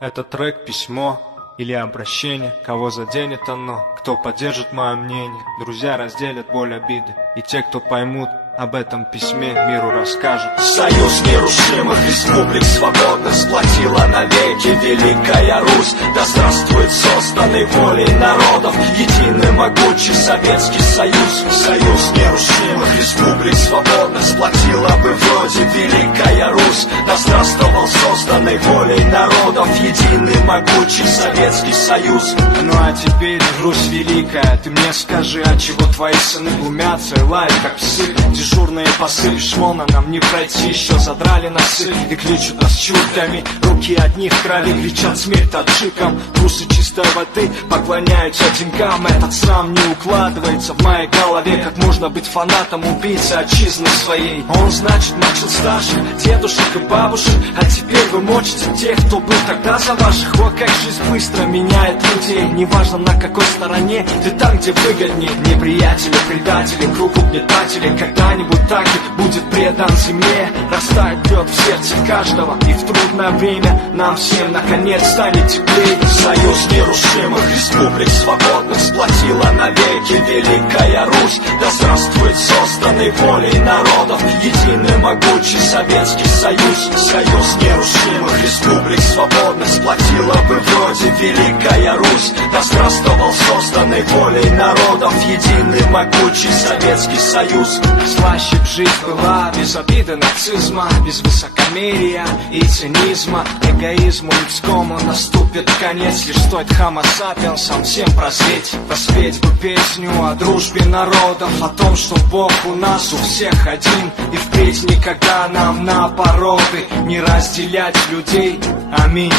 Этот трек письмо или обращение, кого заденет оно, кто поддержит мое мнение. Друзья разделят боль обиды, и те, кто поймут, об этом письме миру расскажут. Союз нерушимых республик свободных сплотила навеки Великая Русь. Да здравствует созданный волей народов единый могучий Советский Союз. Союз нерушимых республик свободных сплотила бы вроде Великая Русь. Да здравствовал созданный волей народов единый могучий Советский Союз. Ну а теперь, Русь великая, ты мне скажи, а чего твои сыны глумятся и лают как псы? Дежурные пасы, шмона нам не пройти, еще задрали носы и кличут нас чурками. Руки одних в крови кричат смерть таджикам. Трусы чистой воды поклоняются деньгам. Этот срам не укладывается в моей голове. Как можно быть фанатом убийцы отчизны своей? Он, значит, мочил старших дедушек и бабушек, а теперь вы мочите тех, кто был тогда за ваших. О, как жизнь быстро меняет людей. Неважно на какой стороне, ты там, где выгоднее. Неприятели, предатели, круг угнетатели. Когда-нибудь так и будет предан земле. Растает лед в сердце каждого, и в трудное время нам всем наконец станет теплее. Союз нерушимых республик свободных сплотила навеки Великая Русь. Да здравствует созданный волей народов единый могучий Советский Союз. Союз нерушимых республик свободных сплотила бы вроде Великая Русь. Да здравствовал созданный волей народов единый могучий Советский Союз. Слаще б жизнь была без обиды нацизма, без высокомерия и цинизма. Эгоизму людскому наступит конец, лишь стоит хомо сапиенсам всем прозреть. Воспеть бы песню о дружбе народов, о том, что Бог у нас у всех один, и впредь никогда нам на породы не разделять людей. Аминь.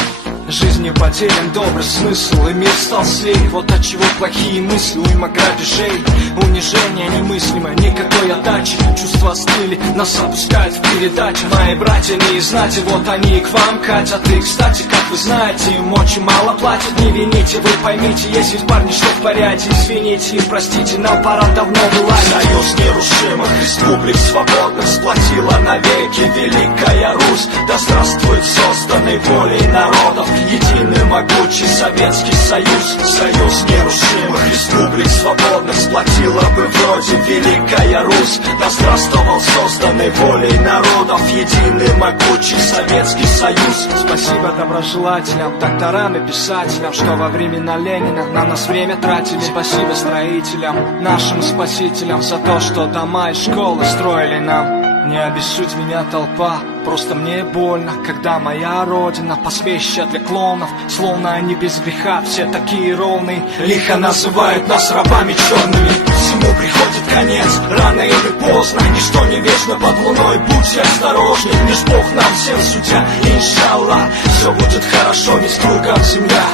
Жизни потерян добрый смысл, и мир стал злей. Вот отчего плохие мысли, уйма грабежей. Унижение немыслимое, никакой отдачи. Чувства остыли, нас опускают в передачу. Мои братья не из знати, вот они и к вам катят. И, кстати, как вы знаете, им очень мало платят. Не вините, вы поймите, если в парне что в порядке. Извините и простите, нам пора давно вылазить. Союз нерушимых республик свободных сплотила навеки Великая Русь. Да здравствует созданный волей народов единый могучий Советский Союз. Союз нерушимых республик свободных сплотила бы вроде Великая Русь. Да здравствовал созданный волей народов единый могучий Советский Союз. Спасибо доброжелателям, докторам и писателям, что во времена Ленина на нас время тратили. Спасибо строителям, нашим спасителям, за то, что дома и школы строили нам. Не обессудь меня, толпа, просто мне больно, когда моя родина посмешище для клонов. Словно они без греха, все такие ровные. Лихо называют нас рабами черными. Всему приходит конец, рано или поздно. Ничто не вечно под луной, будьте осторожны. Лишь Бог нам всем судья, иншаллах. Все будет хорошо, ведь кругом земля.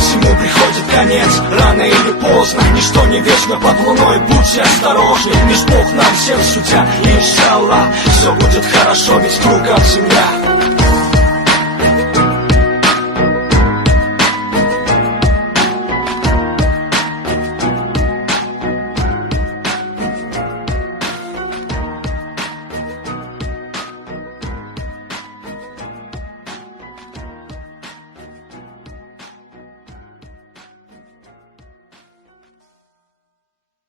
Всему приходит конец, рано или поздно. Ничто не вечно под луной, будьте осторожны. Лишь Бог нам всем судья, иншаллах. Все будет хорошо, ведь кругом земля.